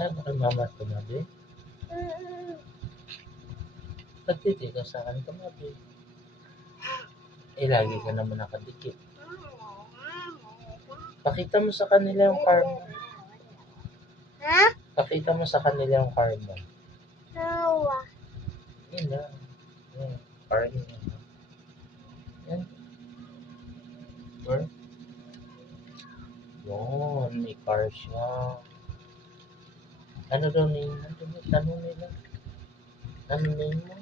Ayaw mo kay mama at tumabi? Ba't hindi ka sa akin tumabi? Eh, lagi ka naman nakadikit. Pakita mo sa kanila yung car mo. Pakita mo sa kanila yung car mo. Yun na. Yan, car niya. Yan. Car. Yun, may car siya. Ano daw name mo? Tanong nila. Ano name mo?